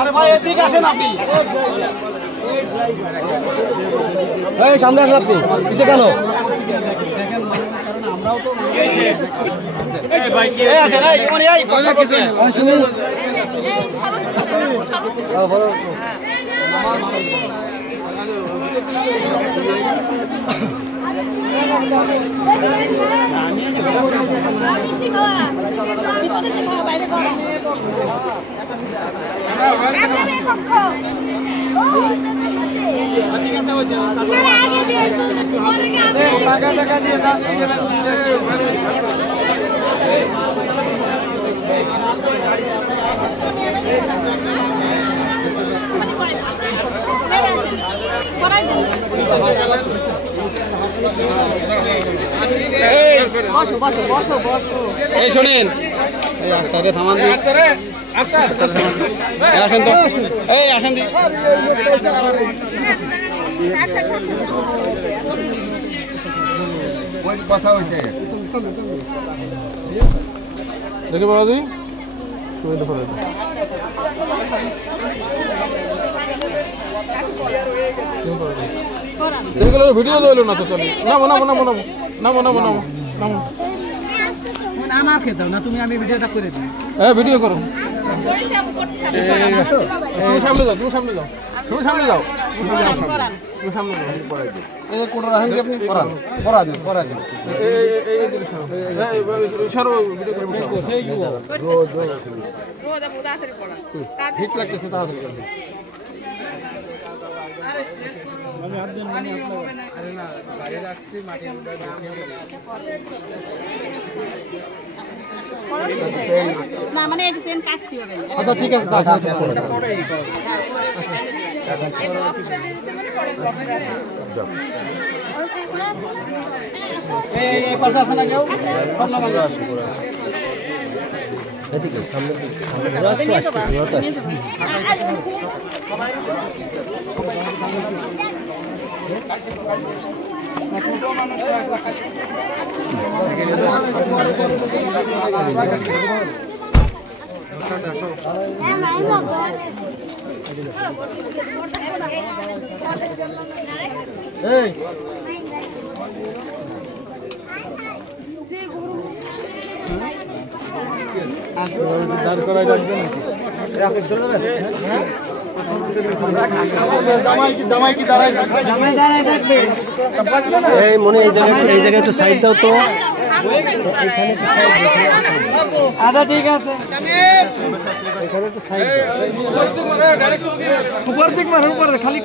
আরে ভাই এদিকে আসেন আপনি। এই সামনে আসেন আপনি, পিছে কেন? দেখেন কারণ আমরাও তো এই ভাই কি আছেন? এই কোন এই কথা বলছে শুনুন। বলো এই শোনেন, এই থামান আসেন তো, এই আসেন দি কথা হইছে দেখে বাবাজি ভিডিও দিল না তো চলে নামো নামো নামো নামো নামো নামো নামো নামো আমার খেতে না তুমি, আমি ভিডিওটা করে দিই। হ্যাঁ ভিডিও করো, তুমি সামনে যাও, তুমি সামনে যাও, তুমি সামনে যাও, তুমি সামনে যাও। এই কোটা রাখেন আপনি, করা করা দিন, করা দিন। এই সরো ভিডিও করে দেখো, সেই কি রোজ রোজ রোজ আপু তাড়াতাড়ি পড়া, হিট লাগতেছে তাড়াতাড়ি করো। আরে আমি হাত দেন, আমি আরে না বাইরে যাচ্ছি মাটি উড়া না, মানে এক সেন কাটতে হবে। আচ্ছা ঠিক আছে, আচ্ছা পরে এই বক্সটা দিয়ে দিতে মানে পরে বক্সটা এই পাশে আছে না কেউ? সামনে বাজা আসে পুরো এদিকে সামনে পুরো আসছে, পুরো তো আসছে। জায়গায় একটু সাইড দাও তো। আচ্ছা ঠিক আছে, উপর দিক মারো, উপর দিক খালি